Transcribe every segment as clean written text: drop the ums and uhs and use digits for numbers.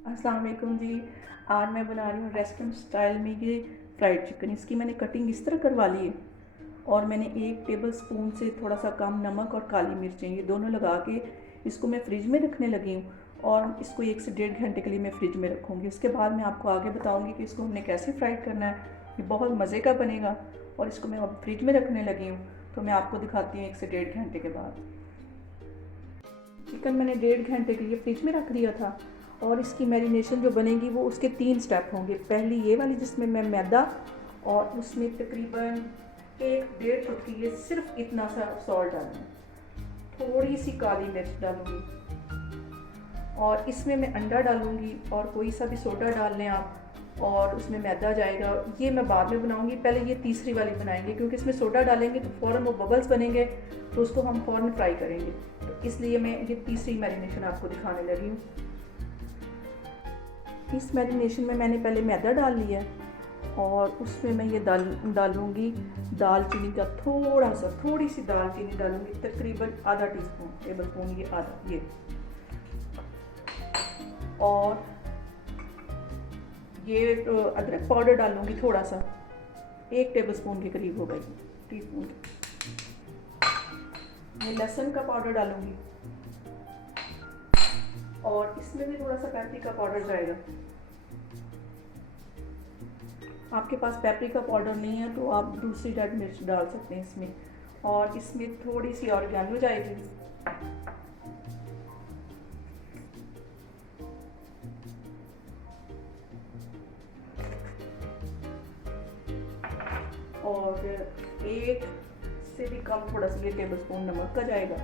अस्सलाम वालेकुम जी। आज मैं बना रही हूँ रेस्टोरेंट स्टाइल में ये फ्राइड चिकन। इसकी मैंने कटिंग इस तरह करवा ली है और मैंने 1 टेबल स्पून से थोड़ा सा कम नमक और काली मिर्चें ये दोनों लगा के इसको मैं फ्रिज में रखने लगी हूँ और इसको 1 से 1.5 घंटे के लिए मैं फ्रिज में रखूँगी। उसके बाद मैं आपको आगे बताऊँगी कि इसको हमने कैसे फ्राइड करना है। ये बहुत मज़े का बनेगा और इसको मैं अब फ्रिज में रखने लगी हूँ, तो मैं आपको दिखाती हूँ 1 से 1.5 घंटे के बाद। चिकन मैंने 1.5 घंटे के लिए फ्रिज में रख दिया था और इसकी मैरिनेशन जो बनेगी वो उसके 3 स्टेप होंगे। पहली ये वाली जिसमें मैं मैदा और उसमें तकरीबन 1 डेढ़ चुटकी ये सिर्फ इतना सा सॉल्ट डालूँ, थोड़ी सी काली मिर्च डालूँगी और इसमें मैं अंडा डालूँगी और कोई सा भी सोडा डाल लें आप और उसमें मैदा जाएगा। ये मैं बाद में बनाऊँगी, पहले ये तीसरी वाली बनाएंगे क्योंकि इसमें सोडा डालेंगे तो फ़ौरन वो बबल्स बनेंगे, तो उसको हम फ़ौरन फ्राई करेंगे। तो इसलिए मैं ये तीसरी मैरिनेशन आपको दिखाने लगी हूँ। इस मैरिनेशन में मैंने पहले मैदा डाल लिया और उसमें मैं ये डालूँगी दालचीनी का थोड़ी सी दालचीनी डालूँगी, तकरीबन आधा टीस्पून, टेबल स्पून ये आधा ये, और ये अदरक पाउडर डालूँगी थोड़ा सा, 1 टेबल स्पून के करीब होगा ये, टीस्पून। ये लहसुन का पाउडर डालूँगी और इसमें भी थोड़ा सा पेपरिका पाउडर जाएगा। आपके पास पेपरिका पाउडर नहीं है तो आप दूसरी रेड मिर्च डाल सकते हैं इसमें, और इसमें थोड़ी सी ऑरिगेनो जाएगी और 1 से भी कम थोड़ा सा ये टेबल स्पून नमक का जाएगा।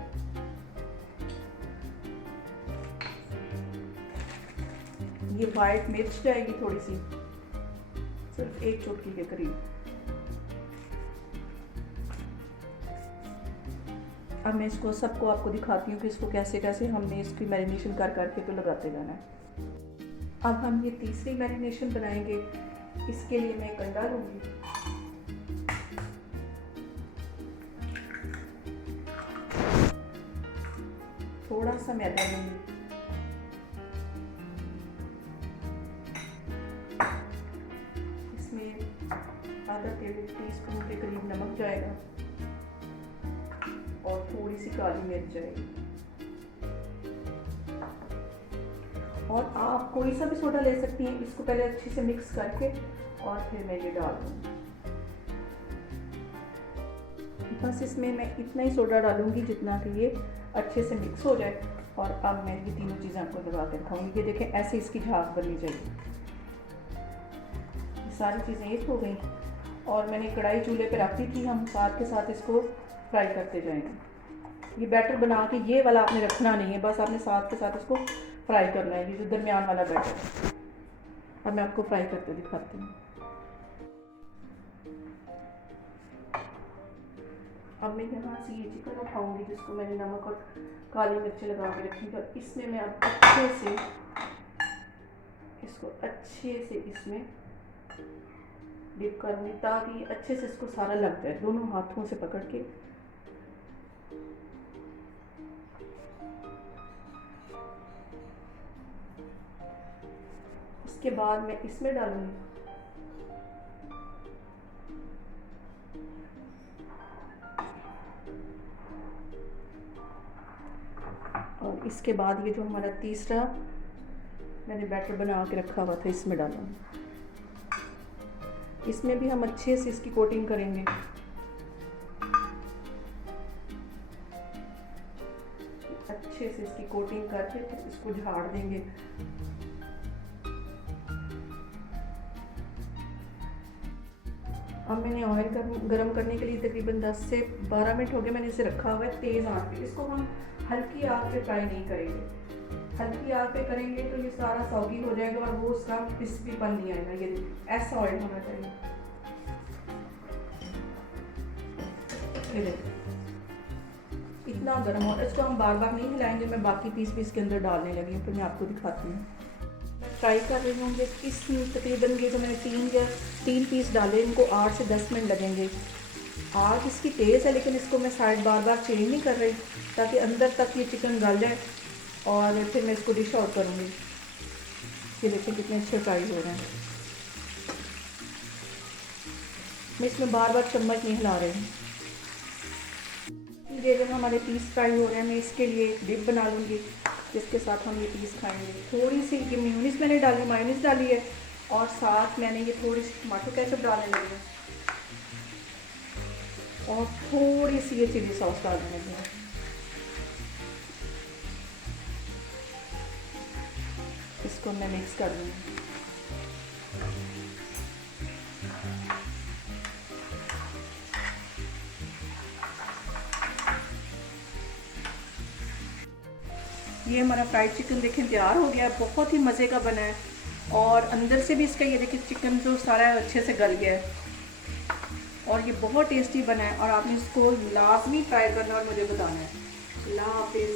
ये वाइट मिर्च जाएगी थोड़ी सी, सिर्फ 1 चुटकी के करीब। अब मैं इसको सबको आपको दिखाती हूँ कि इसको कैसे कैसे हमने इसकी मैरिनेशन कर करके तो लगाते जाना है। अब हम ये तीसरी मैरिनेशन बनाएंगे। इसके लिए मैं एक अंडा लूँगी, थोड़ा सा मैदा लूँगी, इसमें आधा टीस्पून के करीब नमक जाएगा और थोड़ी सी काली मिर्च जाएगी, और आप कोई सा भी सोडा ले सकती हैं। इसको पहले अच्छे से मिक्स करके और फिर मैं ये डाल दूँगी। बस इसमें मैं इतना ही सोडा डालूंगी जितना कि ये अच्छे से मिक्स हो जाए, और अब मैं ये तीनों चीज़ें आपको लगा के दिखाऊंगी। ये देखें ऐसे इसकी झाग बननी चाहिए। ये सारी चीज़ें एक हो गई और मैंने कढ़ाई चूल्हे पे रख दी थी, हम साथ के साथ इसको फ्राई करते जाएंगे। ये बैटर बना के ये वाला आपने रखना नहीं है, बस आपने साथ के साथ इसको फ्राई करना है, ये जो दरमियान वाला बैटर है। अब मैं आपको फ्राई करते दिखाती हूँ। अब मैं यहाँ से ये चिकन उठाऊंगी जिसको मैंने नमक और काली मिर्ची लगा के रखी थी, और इसमें मैं अब अच्छे से इसमें डिप करूँगी ताकि अच्छे से इसको सारा लग जाए, दोनों हाथों से पकड़ के। इसके बाद मैं इसमें डालूँगी और इसके बाद ये जो हमारा तीसरा मैंने बैटर बना के रखा हुआ था इसमें डालूँगी। इसमें भी हम अच्छे से इसकी कोटिंग करेंगे। अच्छे से इसकी कोटिंग करके फिर इसको झाड़ देंगे। अब मैंने ऑयल गर्म करने के लिए तकरीबन 10 से 12 मिनट हो गए मैंने इसे रखा हुआ है तेज़ आंच पे। इसको हम हल्की आंच पे फ्राई नहीं करेंगे, हल्की आंच पे करेंगे तो ये सारा सौगी हो जाएगा और वो उसका क्रिस्पीपन नहीं आएगा। ये ऐसा ऑयल होना चाहिए। ये देखो इतना गर्म और इसको हम बार बार नहीं हिलाएंगे। मैं बाकी पीस इसके अंदर डालने लगी हूँ, तो मैं आपको दिखाती हूँ। फ्राई कर रही हूँ इस तकरीबन ये जो मैंने 3 पीस डाले, इनको 8 से 10 मिनट लगेंगे। आग इसकी तेज़ है लेकिन इसको मैं साइड बार बार चेंज नहीं कर रही ताकि अंदर तक ये चिकन गल जाए, और फिर मैं इसको डिश आउट करूँगी। ये देखिए कितने अच्छे फ्राई हो रहे हैं। मैं इसमें बार बार चम्मच नहीं हिला रही हूँ। ये जब हमारे पीस फ्राई हो रहे हैं, मैं इसके लिए एक डिप बना लूँगी जिसके साथ हम ये पीस खाएंगे। थोड़ी सी ये मेयोनीज मैंने डाली, मायोनीज डाली है, और साथ मैंने ये थोड़ी सी टमाटो केचप डालने लगी है, और थोड़ी सी ये चिली सॉस डालने लगी है। इसको मैं मिक्स कर लूँगी। ये हमारा फ्राइड चिकन देखें तैयार हो गया है, बहुत ही मज़े का बना है, और अंदर से भी इसका ये देखिए चिकन जो सारा अच्छे से गल गया है, और ये बहुत टेस्टी बना है। और आपने इसको लाजमी ट्राई करना और मुझे बताना है। अल्लाह हाफिज़।